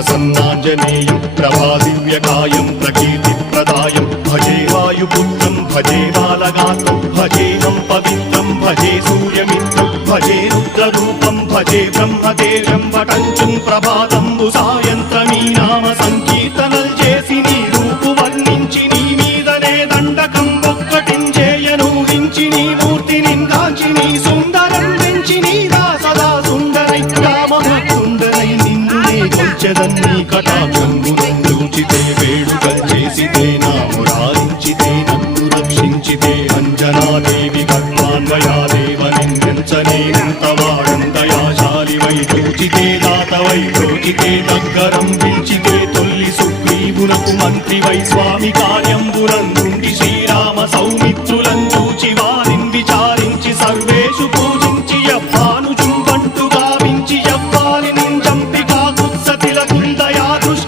प्रसन्नाञ्जनेयं प्रभादिव्यकायं प्रकीर्तिप्रदायं भजे वायुपुत्रं भजे बालगात्रं भजेऽहं पवित्रं भजे सूर्यमित्रं भजे रुद्ररूपं भजे ब्रह्मतेजं वटञ्चं ప్రభాతంబు సాయంత్రమీ నామ సంకీర్తనల్ చేసి నీ రూపు వర్ణించి నీ మీదనే దండకం ఒక్కటించేయనూహించి నీ మూర్తి నిందాచి నీ సుందరం పెంచి నీ దాసదా సుందరై రామభక్తుండరై నిన్నునే కొల్చెదన్నీ కటాక్షంబు చూచితే వేడుకల్ చేసితే నా మురారించితే నన్ను రక్షించితే అంజనాదేవి గర్వాన్వయాదేవ నిందించనేంతవాడం దయాశాలివై చూచితే దాతవై చూచితే దగ్గరం పిలిచితే తొల్లి సుగ్రీవునకు మంత్రివై స్వామి కార్యంబునందుండి శ్రీరామ సౌమిత్రులను చూచి వారిని